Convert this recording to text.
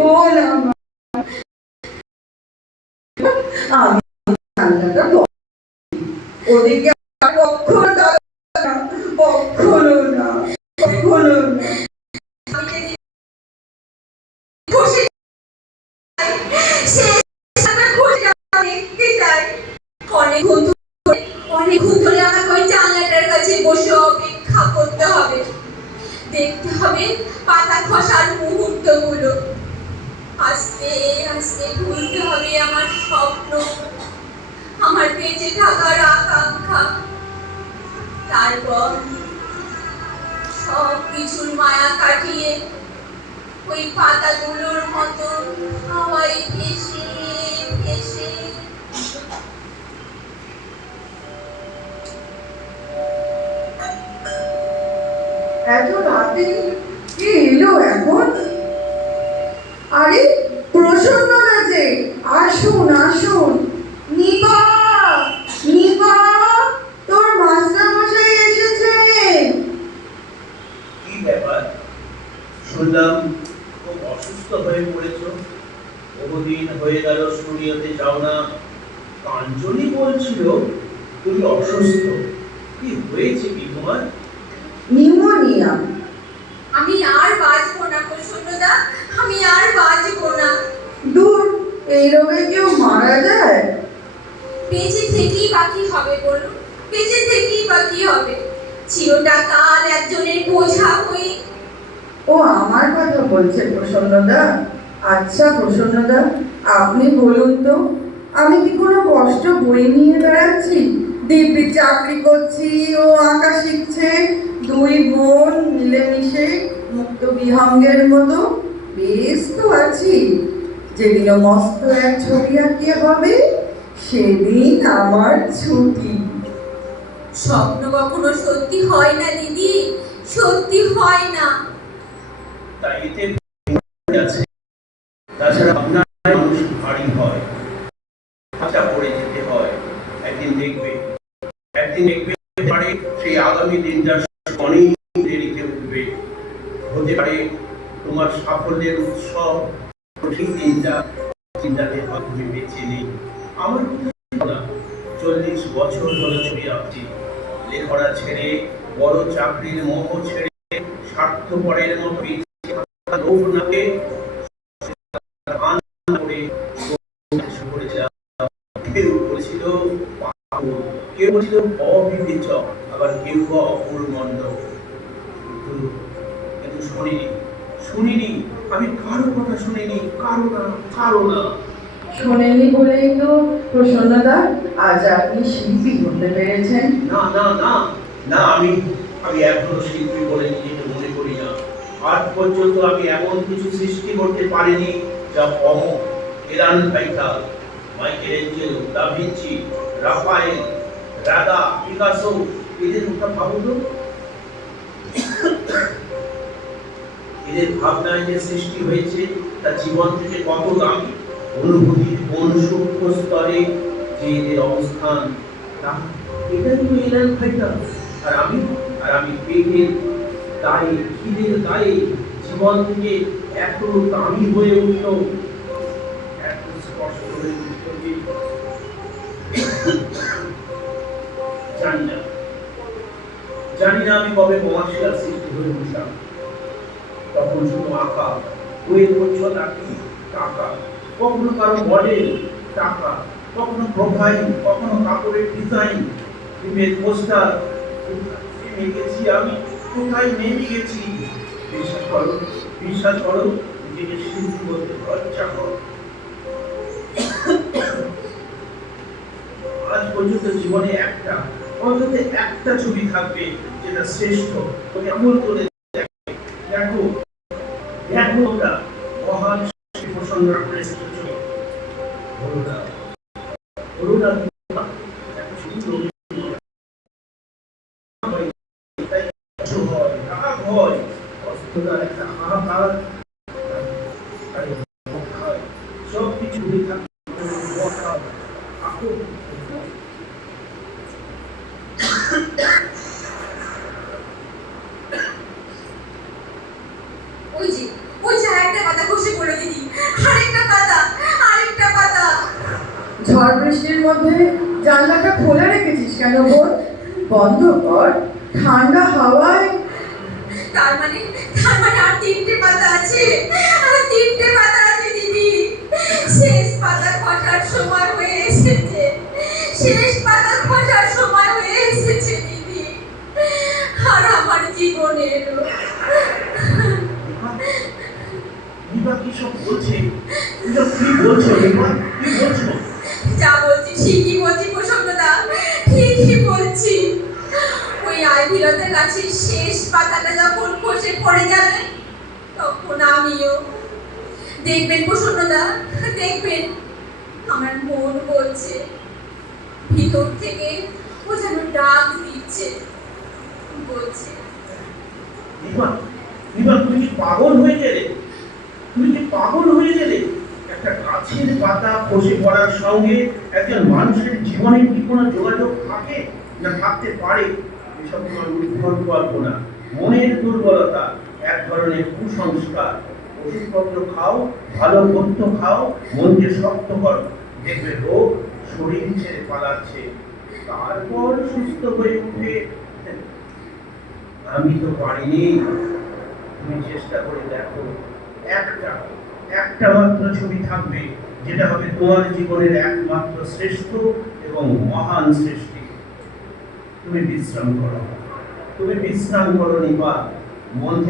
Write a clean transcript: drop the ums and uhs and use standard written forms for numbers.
বল আমার। আমি রান্নাটা ওদিকে কখনো না, কখনো না, কখনো না। অনেকক্ষণ ধরে আমাকে ওই জানলাটার কাছে বসে অপেক্ষা করতে হবে, দেখতে হবে পাতা খসার মুহূর্তগুলো। আস্তে আস্তে ভুলতে হবে আমার স্বপ্ন, আমার বেঁচে থাকার আকাঙ্ক্ষা। তারপর সব কিছুর মায়া কাটিয়ে ওই পাতাগুলোর মতো হাওয়ায় ভেসে ভেসে এত রাতে কে এলো এখন? আরে প্রসন্ন রাজে, আসুন আসুন। নিপা, নিপা, তোর মাস্টার মশাই এসেছেন। কি ব্যাপার? শুনলাম খুব অসুস্থ হয়ে পড়েছ। বহুদিন হয়ে গেল স্টুডিওতে যাও না। কাঞ্চনী বলছিল তুমি অসুস্থ। কি হয়েছে কি তোমার? নিউমোনিয়া। আমি আর বাঁচবো না প্রসন্নদা, আমি আর বাঁচবো না। দূর, এই রোগে কেউ মারা যায়? বেঁচে থেকেই বাকি হবে বলুন, বেঁচে থেকেই বাকি হবে। চিরটা কাল একজনের বোঝা হয়ে। ও আমার কথা বলছে প্রসন্নদা। আচ্ছা প্রসন্নদা, আপনি বলুন তো, আমি কি কোনো কষ্ট বই নিয়ে বেড়াচ্ছি? দিব্যি চাকরি করছি, ও আঁকা শিখছে, দুই বোন মিলেমিশে মুক্ত বিহঙ্গের মতো বেশ তো আছি। যেদিন মস্ত এক ছবি আঁকিয়ে হবে সেদিন আমার ছুটি। স্বপ্ন কখনো সত্যি হয় না দিদি, সত্যি হয় না। তাই এতে আছে। তাছাড়া আপনার মানুষ ভারী হয়, আচ্ছা পড়ে যেতে হয়। একদিন দেখবে, একদিন দেখবে পারে সেই আগামী দিনটা অনেক দেরিতে উঠবে। হতে পারে তোমার সাফল্যের উৎসব ঠিক দিনটা, চিন্তাতে তুমি বেঁচে নেই। আমার কথা না, 40 বছর ধরে ছবি আঁকছি। লেখা ছেড়ে, বড় চাকরির মোহ ছেড়ে, স্বার্থপরের মতো লোভ নাকে কেউ বলেছিল কেউ বলেছিল অবিবেচক, আবার কেউ বা অপূর্মণ্ড। কিন্তু শুনিনি, শুনিনি, আমি কারো কথা শুনিনি, কারো না, কারো না। শোনেনি বলেই তো প্রসন্নদা আজ আপনি শিল্পী হতে পেরেছেন। না না না না, আমি আমি এখনো শিল্পী বলে নিজেকে মনে করি না। আজ পর্যন্ত আমি এমন কিছু সৃষ্টি করতে পারিনি যা অমর। এরান ভাইটাল, মাইকেলেঞ্জেলো, দা ভিঞ্চি, রাফায়েল, রাদা, পিকাসো, এদের কথা ভাবো তো। এদের ভাবনায় যে সৃষ্টি হয়েছে তা জীবন থেকে কত দামি। অনুভূতির কোন সূক্ষ্ম স্তরে যে এদের অবস্থান, এটাই তো এরান ভাইটাল। আর আমি পেটের দায়ে, খিদের দায়ে জীবন থেকে এত দামি হয়ে উঠল, এত স্পষ্ট হয়ে উঠল যে জানি না, জানি না আমি কবে মহাশিলার সৃষ্টি হয়ে উঠলাম। তখন শুধু আঁকা, বইয়ের পরিচ্ছদ আঁকি, টাকা, কখনো কারো মডেল, টাকা, কখনো প্রোফাইল, কখনো কাপড়ের ডিজাইন, ফিল্মের পোস্টার। নেমে গেছি আমি, কোথায় নেমে গেছি। বিশ্বাস করো, বিশ্বাস করো, নিজেকে শিল্পী বলতে লজ্জা করো। আজ পর্যন্ত জীবনে একটা, অন্তত একটা ছবি থাকবে যেটা শ্রেষ্ঠ। তুমি আমল করে দেখো, দেখো ওটা মহান প্রসন্ন করেছে ছবি। বড়রা বড়রা সব কিছু ওই যে একটা কথা বসে বলে দিদি, জানলাটা খোলা রেখেছিস কেন বোন? বন্ধ কর, ঠান্ডা হাওয়ায়। তার মানে আর 3টে পাতা আছে, আর 3টে পাতা আছে দিদি। শেষ পাতা খসার সময় হয়ে এসেছে, শেষ পাতা খসার সময় হয়ে এসেছে দিদি। আর আমার জীবনের নিপা কি সব বলছে? এসব কি বলছো নিপা? কি বলছো? যা বলছি ঠিকই বলছি প্রসন্নদা, ঠিকই বলছি। ওই আইভিলতার গাছের শেষ পাতাটা যখন খসে পড়ে যাবে, তখন আমিও। দেখবেন প্রসন্নদা, দেখবেন আমার মন বলছে, ভিতর থেকে ও যেন ডাক দিচ্ছে, বলছে নিপা, নিপা তুমি কি পাগল হয়ে গেলে? তুমি কি পাগল হয়ে গেলে? একটা গাছের পাতা খসে পড়ার সঙ্গে একজন মানুষের জীবনের কি কোনো যোগাযোগ থাকে না থাকতে পারে? এসব তোমার উদ্ভট কল্পনা, মনের দুর্বলতা, এক ধরনের কুসংস্কার। ওষুধপত্র খাও, ভালো খাদ্য খাও, মনকে শক্ত করো, দেখবে রোগ শরীর ছেড়ে পালাচ্ছে, তারপর সুস্থ হয়ে উঠে। আমি তো পারিনি, তুমি চেষ্টা করে দেখো। একটা একটা মাত্র ছবি থাকবে, যেটা হবে তোমার জীবনের একমাত্র শ্রেষ্ঠ এবং মহান সৃষ্টি। তুমি বিশ্রাম করো, তুমি বিশ্রাম করো নিপা, মন থেকে